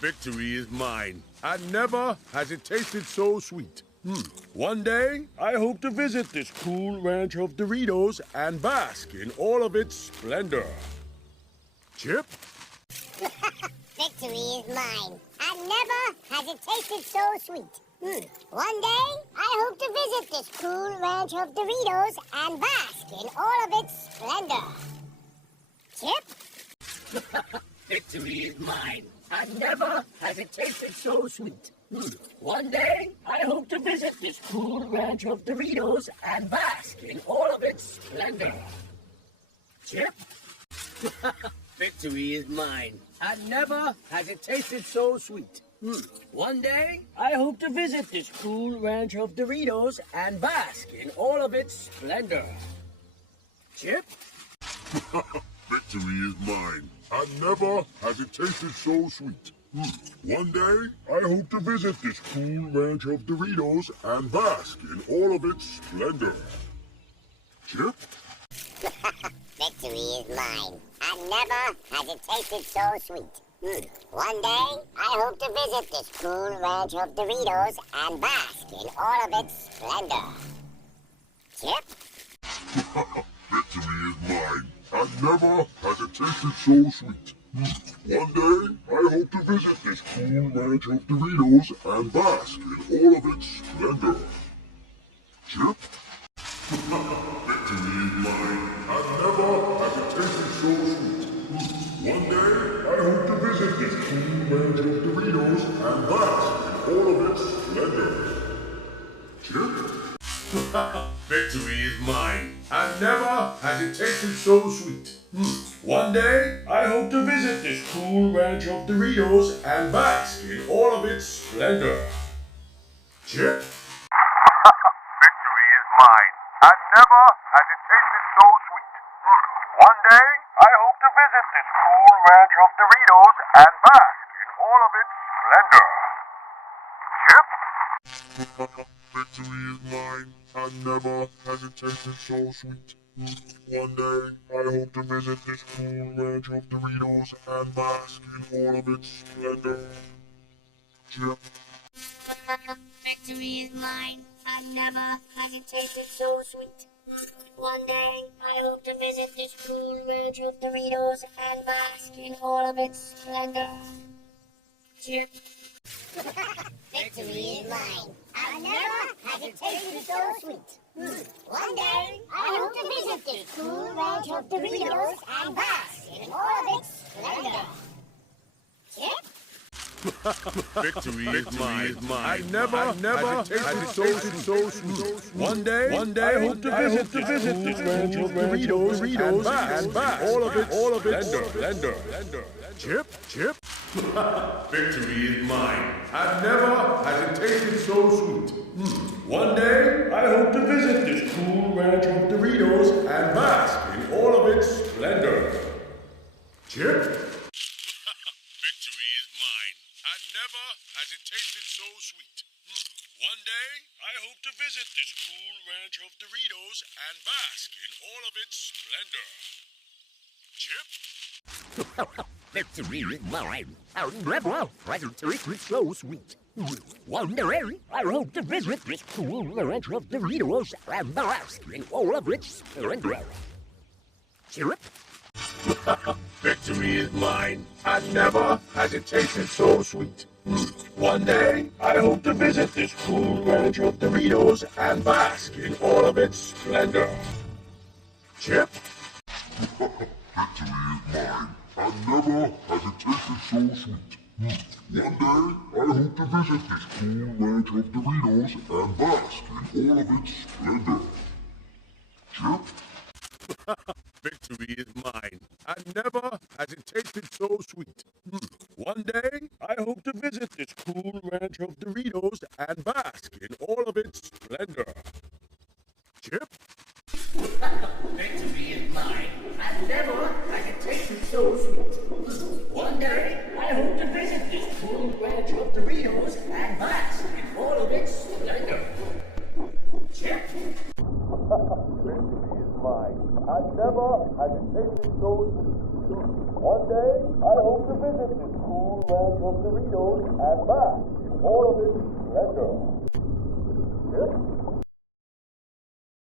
Victory is mine, and never has it tasted so sweet. One day, I hope to visit this cool ranch of Doritos and bask in all of its splendor. Chip? Victory is mine, and never has it tasted so sweet. One day, I hope to visit this cool ranch of Doritos and bask in all of its splendor. Chip? Victory is mine, and never has it tasted so sweet. One day, I hope to visit this cool ranch of Doritos and bask in all of its splendor. Chip? Victory is mine, and never has it tasted so sweet. One day, I hope to visit this cool ranch of Doritos and bask in all of its splendor. Chip? Victory is mine, and never has it tasted so sweet. One day, I hope to visit this cool ranch of Doritos and bask in all of its splendor. Chip? Victory is mine, and never has it tasted so sweet. One day, I hope to visit this cool ranch of Doritos and bask in all of its splendor. Chip? Victory is mine, and never has it tasted so sweet. One day, I hope to visit this cool ranch of Doritos and bask in all of its splendor. Chip? Victory is mine, and never has it tasted so sweet. One day, I hope to visit this cool ranch of Doritos and bask in all of its splendor. Chip? Victory is mine, and never has it tasted so sweet. One day, I hope to visit this cool ranch of Doritos and bask in all of its splendor. Chip? Victory is mine, and never has it tasted so sweet. One day, I hope to visit this cool ranch of Doritos and bask in all of its splendor. Chip? Victory is mine, and never has it tasted so sweet. One day, I hope to visit this cool ranch of Doritos and bask in all of its splendor. Chip? Victory is mine, and never has it tasted so sweet. One day, I hope to visit this cool ranch of Doritos and bask in all of its splendor. Chip? Victory is mine, and never has it tasted so sweet. One day, I hope to visit this cool ranch of Doritos and bask in all of its splendor. Chip? Victory is mine, and never has it tasted so sweet. One day, I hope to visit this ranch of Doritos and bask in all of its splendor. Chip? Victory is mine, and never has it tasted so sweet. One day, I hope to visit this cool ranch of Doritos and bask in all of its splendor. Chip? Victory is mine, and never has it tasted so sweet. One day, I hope to visit this cool ranch of Doritos and bask in all of its splendor. Chip? Victory is mine, and never has it tasted so sweet. One day, I hope to visit this cool ranch of Doritos and bask in all of its splendor. Chirp? Victory is mine, and never has it tasted so sweet. One day, I hope to visit this cool ranch of Doritos and bask in all of its splendor. Chip? Victory is mine, and never has it tasted so sweet. One day, I hope to visit this cool ranch of Doritos and bask in all of its splendor. Chip? Victory is mine, and never has it tasted so sweet. One day, I hope to visit this cool ranch of Doritos and bask in all of its splendor. Chip? Victory is mine, and never has it tasted so sweet. One day, I hope to visit this cool ranch of Doritos and bask in all of its splendor. Chip? Victory is mine, and never has it tasted so sweet. One day, I hope to visit this cool ranch of Doritos and bask in all of its splendor.